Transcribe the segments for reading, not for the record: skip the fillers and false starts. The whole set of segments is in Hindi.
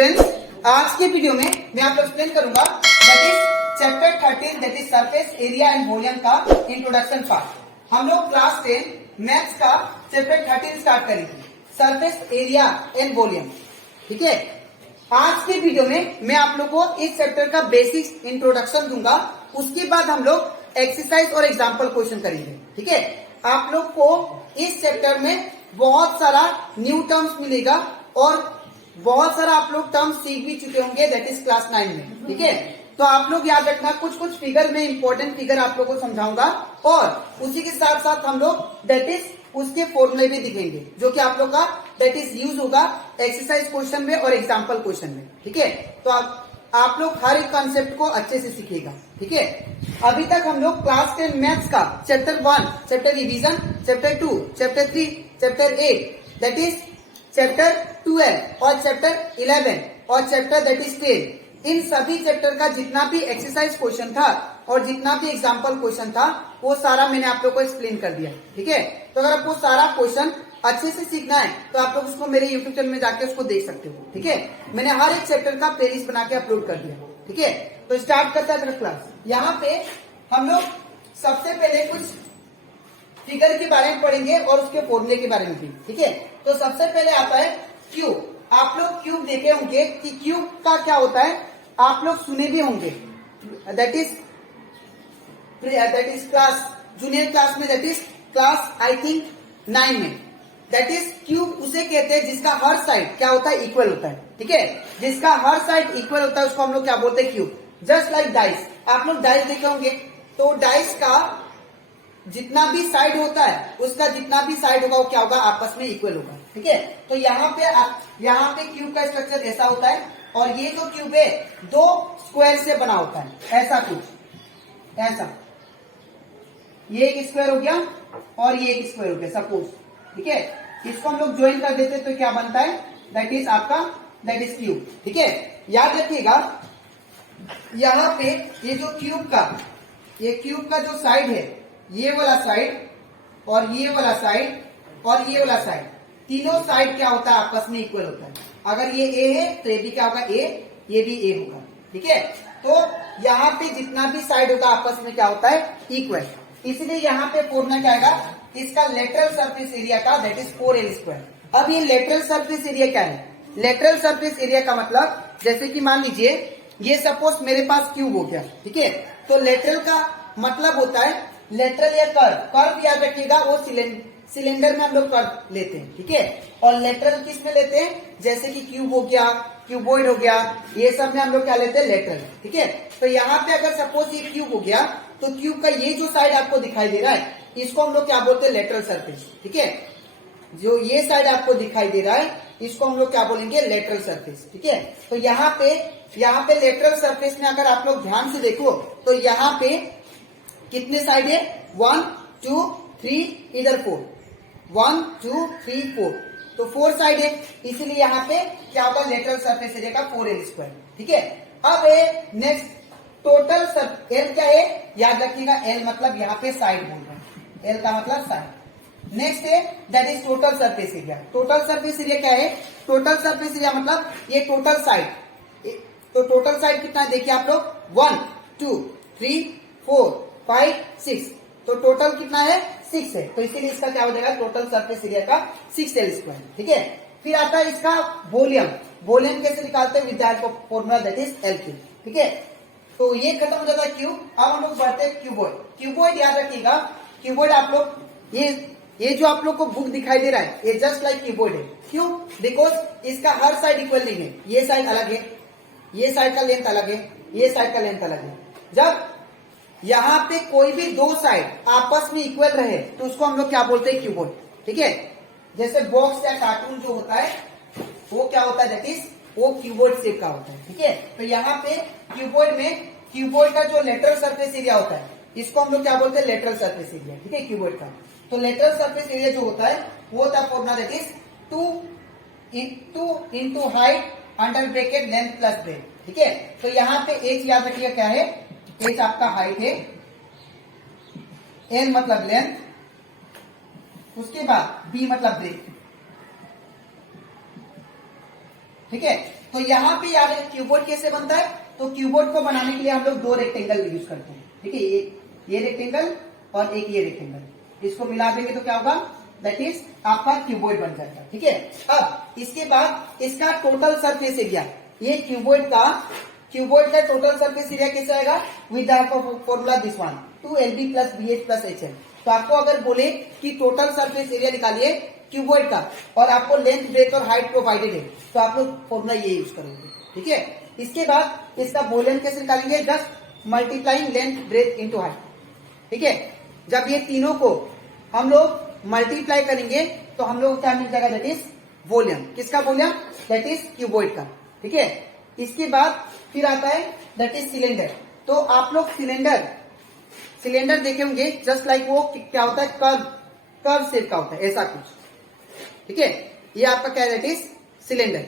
स्टूडेंट्स, आज के वीडियो में मैं आपको एक्सप्लेन करूंगा that is chapter 13 that is surface area and volume का इंट्रोडक्शन पार्ट। हम लोग क्लास 10 मैथ्स का चैप्टर 13 स्टार्ट करेंगे, सरफेस एरिया एंड वॉल्यूम। ठीक है, आज के वीडियो में मैं आप लोग को इस चैप्टर का बेसिक इंट्रोडक्शन दूंगा, उसके बाद हम लोग एक्सरसाइज और एग्जाम्पल क्वेश्चन करेंगे। ठीक है, आप लोग को इस चैप्टर में बहुत सारा न्यू टर्म्स मिलेगा और बहुत सारा आप लोग टर्म्स सीख भी चुके होंगे दैट इज क्लास 9 में। ठीक है, तो आप लोग याद रखना, कुछ फिगर में इंपॉर्टेंट फिगर आप लोग को समझाऊंगा और उसी के साथ साथ हम लोग दैट इज उसके फॉर्मूले भी दिखेंगे जो कि आप लोग का दैट इज यूज होगा एक्सरसाइज क्वेश्चन में और एग्जाम्पल क्वेश्चन में। ठीक है, तो आप लोग हर एक कॉन्सेप्ट को अच्छे से सीखिएगा। ठीक है, अभी तक हम लोग क्लास 10 मैथ्स का chapter 1, chapter revision, chapter 2, chapter 3, chapter 8 that is chapter 12 और चैप्टर 11 और चैप्टर दैट इज 10, इन सभी चैप्टर का जितना भी एक्सरसाइज क्वेश्चन था और जितना भी एग्जाम्पल क्वेश्चन था वो सारा मैंने आप लोग को एक्सप्लेन कर दिया। ठीक है, तो अगर आपको सारा क्वेश्चन अच्छे से सीखना है तो आप लोग उसको मेरे यूट्यूब चैनल में जाके उसको देख सकते हो। ठीक है, मैंने हर एक चैप्टर का प्लेलिस्ट बना के अपलोड कर दिया। ठीक है, तो स्टार्ट करता है क्लास। यहाँ पे हम लोग सबसे पहले कुछ फिगर के बारे में पढ़ेंगे और उसके फॉर्मूले के बारे में भी। ठीक है, तो सबसे पहले आता है क्यूब। आप लोग क्यूब देखे होंगे कि क्यूब का क्या होता है, आप लोग सुने भी होंगे that is class junior class में, that is class I think 9 में। दैट इज क्यूब उसे कहते हैं जिसका हर साइड क्या होता है, इक्वल होता है। ठीक है, जिसका हर साइड इक्वल होता है उसको हम लोग क्या बोलते हैं, क्यूब। जस्ट लाइक डाइस, आप लोग डाइस देखे होंगे, तो डाइस का जितना भी साइड होता है उसका जितना भी साइड होगा वो क्या होगा, आपस में इक्वल होगा। ठीक है, तो यहाँ पे क्यूब का स्ट्रक्चर ऐसा होता है और ये जो क्यूब है 2 स्क्वायर से बना होता है, ऐसा कुछ, ऐसा ये एक स्क्वायर हो गया और ये एक स्क्वायर हो गया सपोज। ठीक है, इसको हम लोग ज्वाइन कर देते तो क्या बनता है, दैट इज आपका दैट इज क्यूब। ठीक है, याद रखिएगा यहाँ पे ये जो क्यूब का जो साइड है, ये वाला साइड और ये वाला साइड और ये वाला साइड, तीनों साइड क्या होता है, आपस में इक्वल होता है। अगर ये ए है तो ये भी क्या होगा, ए, ये भी ए होगा। ठीक है, तो यहाँ पे जितना भी साइड होगा आपस में क्या होता है, इक्वल। इसलिए यहाँ पे फॉर्मूला क्या आएगा, इसका लेटरल सरफेस एरिया का दैट इज 4l²। अब ये लेटरल सरफेस एरिया क्या है, लेटरल सरफेस एरिया का मतलब जैसे कि मान लीजिए ये सपोज मेरे पास क्यूब हो गया। ठीक है, तो लेटरल का मतलब होता है लेटरल या कर्व याद रखिएगा, वो सिलेंडर में हम लोग कर्व लेते हैं। ठीक है, और लेटरल किस में लेते हैं, जैसे कि क्यूब हो गया, क्यूबॉइड हो गया, ये सब में हम लोग क्या लेते हैं, लेटरल। ठीक है, तो यहाँ पे अगर सपोज ये क्यूब हो गया तो क्यूब का ये जो साइड आपको दिखाई दे रहा है इसको हम लोग क्या बोलते हैं, लेटरल सरफेस। ठीक है, जो ये साइड आपको दिखाई दे रहा है इसको हम लोग क्या बोलेंगे, लेटरल सरफेस। ठीक है, तो यहाँ पे लेटरल सरफेस में अगर आप लोग ध्यान से देखो तो यहाँ पे कितने साइड है, 1 2 3, इधर 4, 1 2 3 4, तो 4 साइड है, इसीलिए यहाँ पे क्या होगा, लेटरल सरफेस एरिया का 4l²। ठीक है, अब है नेक्स्ट टोटल एल क्या है, याद रखिएगा एल मतलब यहाँ पे साइड बोल रहा है, एल का मतलब साइड। नेक्स्ट है that is total surface area. Total surface area क्या है, टोटल सरफेस एरिया मतलब ये टोटल साइड, तो टोटल साइड कितना है देखिए आप लोग, 1 2 3 4 5 6, तो टोटल कितना है, 6 है, तो इसीलिए इसका क्या हो जाएगा, टोटल सरफेस एरिया का 6l²। ठीक है, फिर आता है इसका वॉल्यूम। वॉल्यूम कैसे निकालते हैं, with formula that is L3। ठीक है, तो ये खत्म हो जाता है क्यूब। अब हम लोग बढ़ते हैं क्यूबॉइड। क्यूबॉइड याद रखिएगा, क्यूबॉइड आप लोग ये जो आप लोग को बुक दिखाई दे रहा है ये जस्ट लाइक कीबोर्ड है। क्यों, बिकॉज इसका हर साइड इक्वल नहीं है, ये साइड अलग है, ये साइड का लेंथ अलग है, ये साइड का लेंथ अलग है। जब यहाँ पे कोई भी 2 साइड आपस में इक्वल रहे तो उसको हम लोग क्या बोलते हैं, कीबोर्ड। ठीक है, जैसे बॉक्स या कार्टून जो होता है वो क्या होता है, दैट इज वो कीबोर्ड शेप का होता है। ठीक है, तो यहाँ पे कीबोर्ड का जो लेटरल सरफेस एरिया होता है इसको हम लोग क्या बोलते हैं, लेटरल सरफेस एरिया। ठीक है, कीबोर्ड का तो लेटरल सरफेस एरिया जो होता है वो होता है formula that is 2 into height under bracket length plus breadth. ठीक है, तो यहाँ पे एच याद रखिएगा क्या है, एच आपका हाइट है, एल मतलब लेंथ, उसके बाद बी मतलब ब्रेथ। ठीक है, तो यहाँ पे याद है क्यूबॉइड कैसे बनता है, तो क्यूबॉइड को बनाने के लिए हम लोग दो रेक्टेंगल यूज करते हैं, ठीक है, ये रेक्टेंगल और एक ये रेक्टेंगल, इसको मिला देंगे तो क्या होगा, दैट इज आपका क्यूबॉइड बन जाएगा, ठीक है। अब इसके बाद इसका टोटल सरफेस एरिया, ये क्यूबॉइड का टोटल सरफेस एरिया कैसे आएगा, with the help of formula this one 2LB plus BH plus HL। तो आपको अगर बोले कि टोटल सरफेस एरिया निकालिए क्यूबॉइड का और आपको लेंथ ब्रेथ और हाइट प्रोवाइडेड है, तो आप लोग फॉर्मूला ये यूज करोगे, ठीक है। इसके बाद इसका वॉल्यूम कैसे निकालेंगे, just multiplying length breadth into height, ठीक है। जब ये तीनों को हम लोग मल्टीप्लाई करेंगे तो हम लोग क्या मिल जाएगा, दैट इज वॉल्यूम, किसका वॉल्यूम, दैट इज क्यूबॉइड का, ठीक है। इसके बाद फिर आता है दैट इज सिलेंडर। तो आप लोग सिलेंडर देखे होंगे, जस्ट लाइक वो क्या होता है, कर्व शेप का होता है, ऐसा कुछ, ठीक है। ये आपका क्या है, दैट इज सिलेंडर।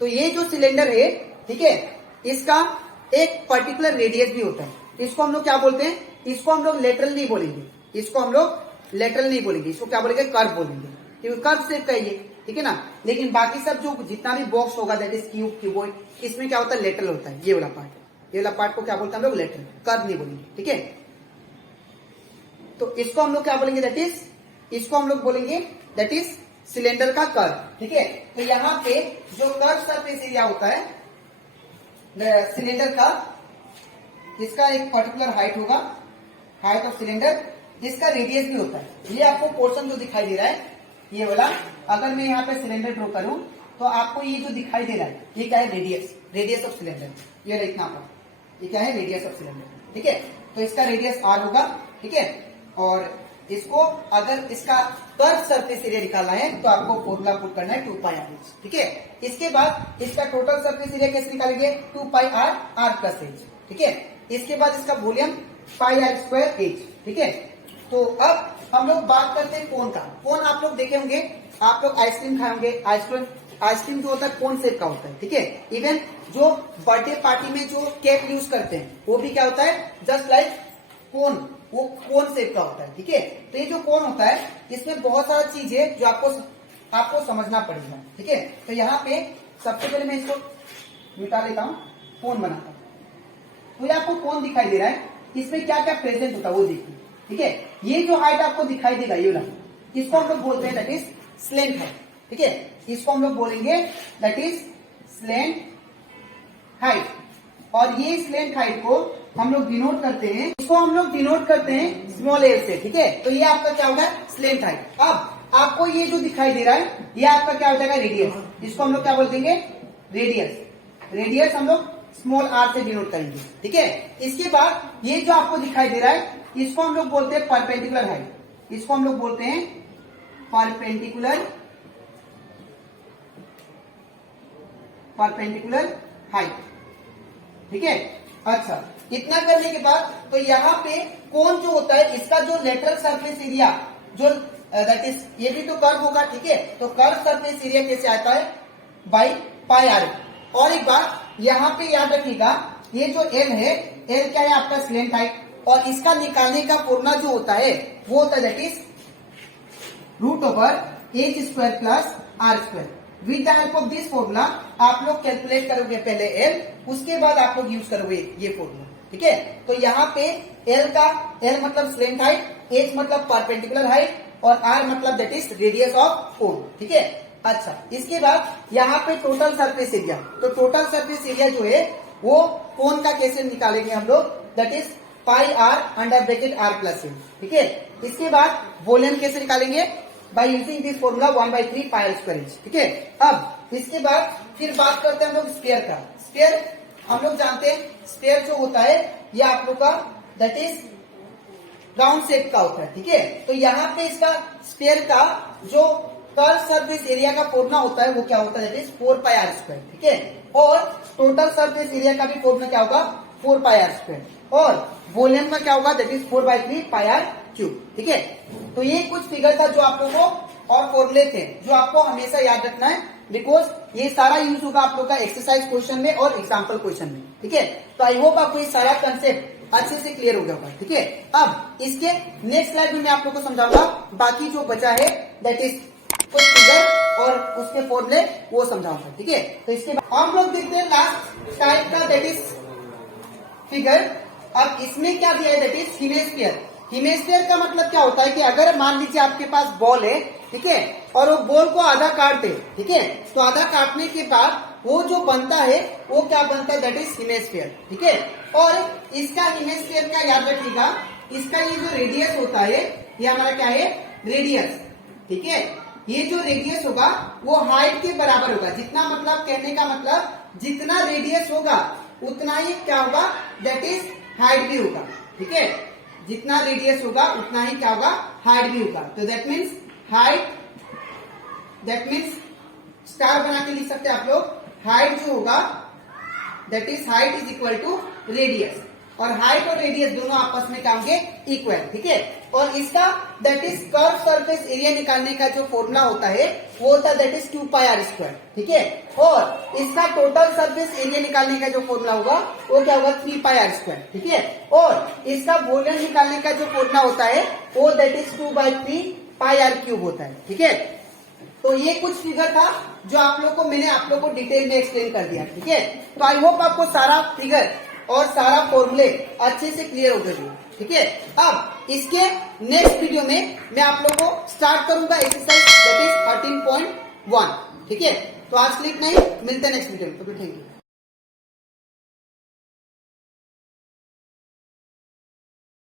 तो ये जो सिलेंडर है, ठीक है, इसका एक पर्टिकुलर रेडियस भी होता है, इसको हम लोग क्या बोलते हैं, इसको हम लोग लेटरल नहीं बोलेंगे, इसको क्या बोलेंगे, कर्व बोलेंगे, क्योंकि कर्व शेप का ये, ठीक है ना। लेकिन बाकी सब जो जितना भी बॉक्स होगा, दैट इज क्यूबॉइड, इसमें क्या होता है, लेटरल होता है, ये वाला पार्ट को क्या बोलते हैं हम लोग, लेटरल, कर्व नहीं बोलेंगे, ठीक है। तो इसको हम लोग क्या बोलेंगे, दैट इज सिलेंडर का कर्व, ठीक है। तो यहाँ पे जो कर्व सरफेस एरिया होता है सिलेंडर का, इसका एक पर्टिकुलर हाइट होगा, हाइट ऑफ सिलेंडर, जिसका रेडियस भी होता है। ये आपको पोर्शन जो दिखाई दे रहा है ये वाला, अगर मैं यहाँ पे सिलेंडर ड्रॉ करूं तो आपको ये जो दिखाई दे रहा है ये क्या है, रेडियस ऑफ सिलेंडर, ये इतना पर, ये क्या है, रेडियस ऑफ सिलेंडर, ठीक है। तो इसका रेडियस R होगा, ठीक है। और इसको अगर इसका कर्व सरफेस एरिया निकालना है तो आपको फॉर्मूला पुट करना है 2πr, ठीक है। इसके बाद इसका टोटल सरफेस एरिया कैसे निकालेंगे, 2πr r प्लस h, ठीक है। इसके बाद इसका वॉल्यूम πr²h, ठीक है। तो अब हम लोग बात करते हैं कोन का। कोन आप लोग देखे होंगे, आप लोग आइसक्रीम खाए होंगे, आइसक्रीम जो होता है कोन शेप का होता है, ठीक है। इवन जो बर्थडे पार्टी में जो केक यूज करते हैं वो भी क्या होता है, जस्ट लाइक कोन, वो कोन शेप का होता है, ठीक है। तो ये जो कोन होता है इसमें बहुत सारा चीज है जो आपको समझना पड़ेगा, ठीक है। तो यहाँ पे सबसे पहले मैं इसको मिटा लेता हूँ, कोन बनाता हूँ। तो ये आपको कोन दिखाई दे रहा है, इसमें क्या क्या प्रेजेंट होता है वो देखिए, ठीक है। ये जो हाइट आपको दिखाई देगा ये वाला, इसको हम लोग बोलते हैं दैट इज स्लेंट हाइट, ठीक है। इसको हम लोग बोलेंगे दैट इज स्लेंट हाइट। और ये स्लेंट हाइट को हम लोग डिनोट करते हैं, इसको हम लोग डिनोट करते हैं स्मॉल एल से, ठीक है। तो ये आपका क्या होगा, स्लेंट हाइट। अब आपको ये जो दिखाई दे रहा है ये आपका क्या हो जाएगा, रेडियस। इसको हम लोग क्या बोल देंगे, रेडियस हम लोग स्मॉल r से डिनोट करेंगे, ठीक है। इसके बाद ये जो आपको दिखाई दे रहा है इसको हम लोग बोलते हैं परपेंडिकुलर हाइट, इसको हम लोग बोलते हैं परपेंडिकुलर हाइट, ठीक है। अच्छा, इतना करने के बाद तो यहाँ पे कोन जो होता है इसका जो लेटरल सरफेस एरिया जो दैट इज, ये भी तो कर्व होगा, ठीक है। तो कर्व सरफेस एरिया कैसे आता है, बाई πr। और एक बात यहाँ पे याद रखिएगा, ये जो L है, L क्या है आपका स्लेंट हाइट, और इसका निकालने का फॉर्मूला जो होता है वो होता है that is √h² plus r²। With the help of this formula आप लोग कैलकुलेट करोगे पहले L, उसके बाद आप लोग यूज करोगे ये फॉर्मूला, ठीक है। तो यहाँ पे L मतलब स्लेंट हाइट, H मतलब परपेंडिकुलर हाइट और R मतलब that is radius of cone, ठीक है। अच्छा, इसके बाद यहाँ पे टोटल सरफेस एरिया, तो टोटल सरफेस एरिया जो है वो कोन का कैसे निकालेंगे हम लोग, that is πr under bracket r plus n, ठीक है। इसके बाद वॉल्यूम कैसे निकालेंगे, by using this formula 1/3 πr²h, ठीक है। अब इसके बाद फिर बात करते हैं हम लोग स्फीयर का। स्फीयर हम लोग जानते हैं, स्फीयर जो होता है ये आप लोग का दैट इज राउंड शेप का होता है, ठीक है। तो यहाँ पे इसका स्फीयर का जो कर्व सरफेस एरिया का फॉर्मूला होता है वो क्या होता है, दैट इज 4πr², ठीक है। और टोटल सरफेस एरिया का भी फॉर्मूला क्या होगा, 4πr²। और वॉल्यूम का क्या होगा, दैट इज 4/3 πr³, ठीक है। तो ये कुछ फिगर था जो आप लोगों को, और फॉर्मूले थे जो आपको हमेशा याद रखना है, बिकॉज ये सारा यूज होगा आप लोग का एक्सरसाइज क्वेश्चन में और एग्जाम्पल क्वेश्चन में, ठीक है। तो आई होप आपको ये सारा कंसेप्ट अच्छे से क्लियर हो गया होगा, ठीक है। अब इसके नेक्स्ट स्लाइड में मैं आप लोग को समझाऊंगा बाकी जो बचा है, दैट इज कुछ फिगर और उसके फॉर्मूले वो समझाऊंगा, ठीक है। तो इसके बाद हम लोग देखते हैं लास्ट टाइप का, दैट इज फिगर। अब इसमें क्या दिया है, दैट इज हेमिस्फीयर। हेमिस्फीयर का मतलब क्या होता है कि अगर मान लीजिए आपके पास बॉल है, ठीक है, और वो बॉल को आधा काट दे, ठीक है, तो आधा काटने के बाद वो जो बनता है वो क्या बनता है, दैट इज हेमिस्फीयर, ठीक है। और इसका हेमिस्फीयर का याद रखिएगा, इसका ये जो रेडियस होता है ये हमारा क्या है, रेडियस, ठीक है। ये जो रेडियस होगा वो हाइट के बराबर होगा। जितना मतलब कहने का मतलब जितना रेडियस होगा उतना ही क्या होगा, दैट इज हाइट भी होगा, ठीक है। जितना रेडियस होगा उतना ही क्या होगा, हाइट भी होगा। तो that means height, that means star बना के लिख सकते हैं आप लोग, हाइट जो होगा that is height is equal to radius, और हाइट और रेडियस दोनों आपस में क्या होंगे, इक्वल, ठीक है। और इसका that is curve surface area निकालने का जो फॉर्मूला होता है वो होता है दैट इज 2πr², ठीक है। और इसका टोटल सरफेस एरिया निकालने का जो फॉर्मूला होगा वो क्या होगा, 3πr², ठीक है। और इसका वॉल्यूम निकालने का जो फॉर्मूला होता है वो दैट इज 2/3πr³ होता है, ठीक है। तो ये कुछ फिगर था जो आप लोग को मैंने आप लोग को डिटेल में एक्सप्लेन कर दिया, ठीक है। तो आई होप आपको सारा फिगर और सारा फॉर्मूले अच्छे से क्लियर हो गए, ठीक है। अब इसके नेक्स्ट वीडियो में मैं आप लोगों को स्टार्ट करूंगा एक्सरसाइज दैट इज 13.1, ठीक है। तो आज के लिए इतना ही, मिलते हैं नेक्स्ट वीडियो में, तो थैंक यू।